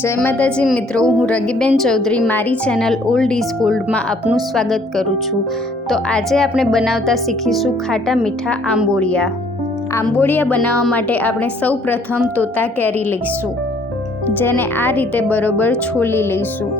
જય માતાજી મિત્રો, હું રગીબેન ચૌધરી, મારી ચેનલ ઓલ્ડ ઇઝ ગોલ્ડમાં આપનું સ્વાગત કરું છું. તો આજે આપણે બનાવતા શીખીશું ખાટા મીઠા આંબોળિયા. આંબોળિયા બનાવવા માટે આપણે સૌ પ્રથમ તોતા કેરી લઈશું, જેને આ રીતે બરોબર છોલી લઈશું.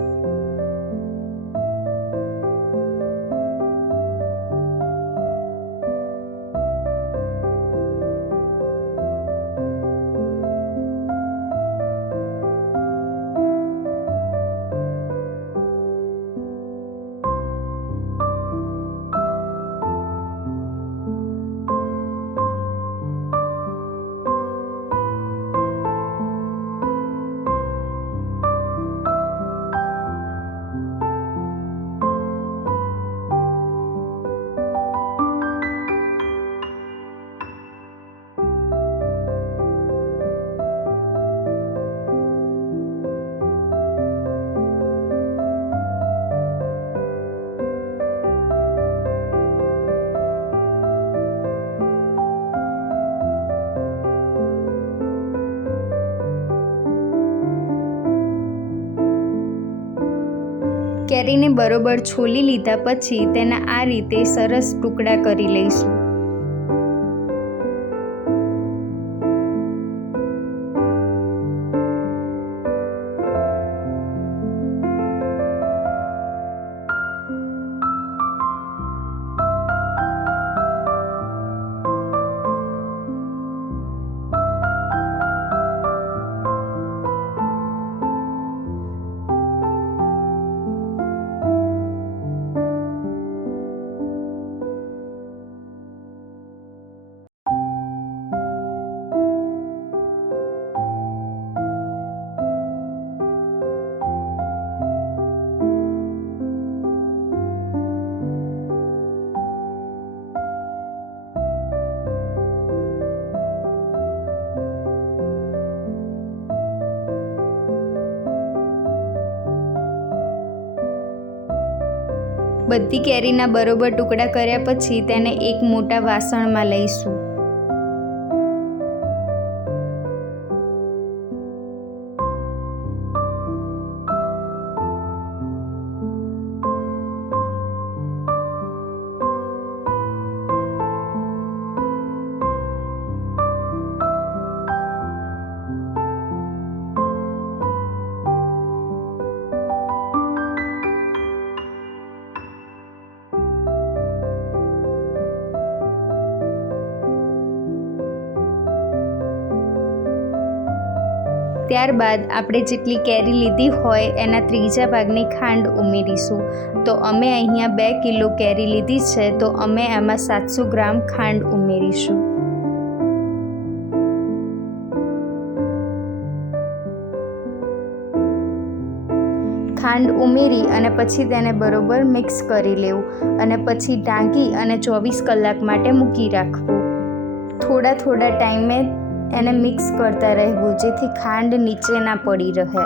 કેરીને બરોબર છોલી લીધા પછી તેના આ રીતે સરસ ટુકડા કરી લઈશું. બધી કેરીના બરોબર ટુકડા કર્યા પછી તેને એક મોટા વાસણમાં લઈશું. ત્યારબાદ આપણે જેટલી કેરી લીધી હોય એના ત્રીજા ભાગની ખાંડ ઉમેરીશું. તો અમે અહીંયા બે કિલો કેરી લીધી છે, તો અમે એમાં સાતસો ગ્રામ ખાંડ ઉમેરીશું. ખાંડ ઉમેરી અને પછી તેને બરોબર મિક્સ કરી લેવું અને પછી ઢાંકી અને ચોવીસ કલાક માટે મૂકી રાખવું. થોડા થોડા ટાઈમે એને મિક્સ કરતા રહેવું જેથી ખાંડ નીચે ના પડી રહે.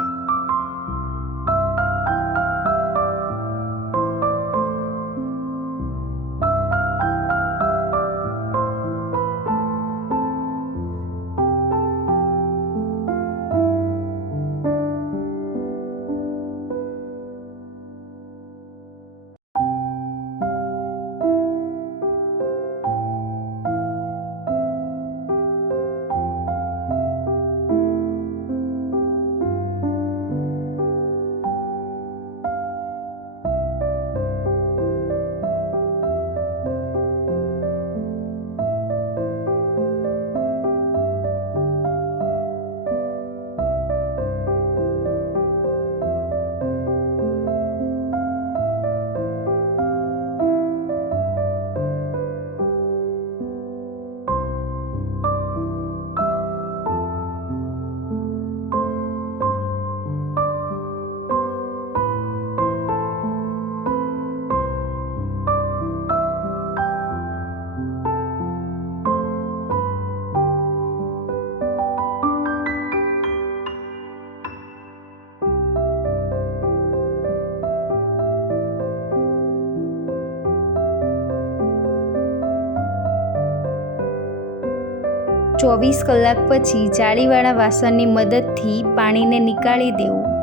ચોવીસ કલાક પછી જાળીવાળા વાસણની મદદથી પાણીને નીકાળી દેવું.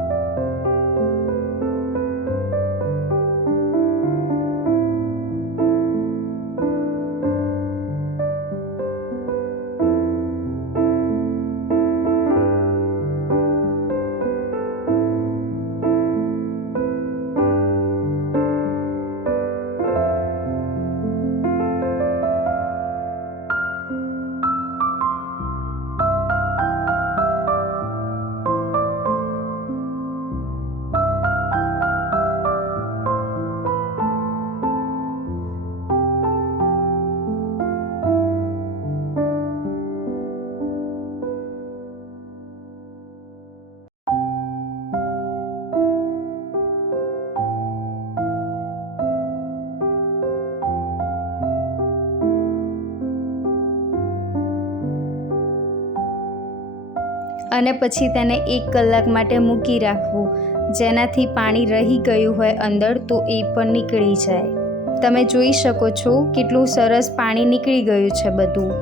અને પછી તેને એક કલાક માટે મૂકી રાખવું. જેનાથી પાણી રહી ગયું હોય અંદર તો એ પણ નીકળી જાય. તમે જોઈ શકો છો કેટલું સરસ પાણી નીકળી ગયું છે બધું.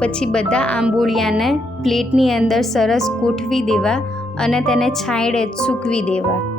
પછી બધા આંબોળિયાને પ્લેટની અંદર સરસ ગોઠવી દેવા અને તેને છાંયડે સૂકવી દેવા.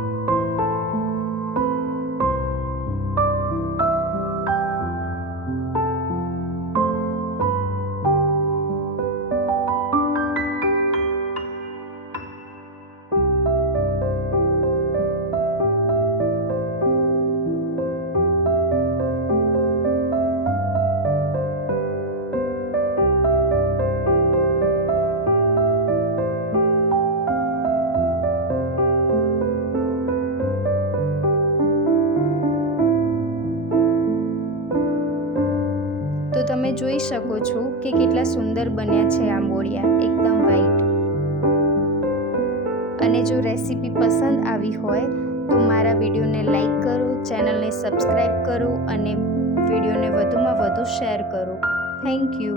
જોઈ શકો છો કે કેટલા સુંદર બન્યા છે આંબોળિયા એકદમ વ્હાઈટ અને જો રેસીપી પસંદ આવી હોય, તો મારા વિડીયોને લાઈક કરો ચેનલને સબસ્ક્રાઈબ કરો અને વિડીયોને વધુમાં વધુ શેર કરો. Thank you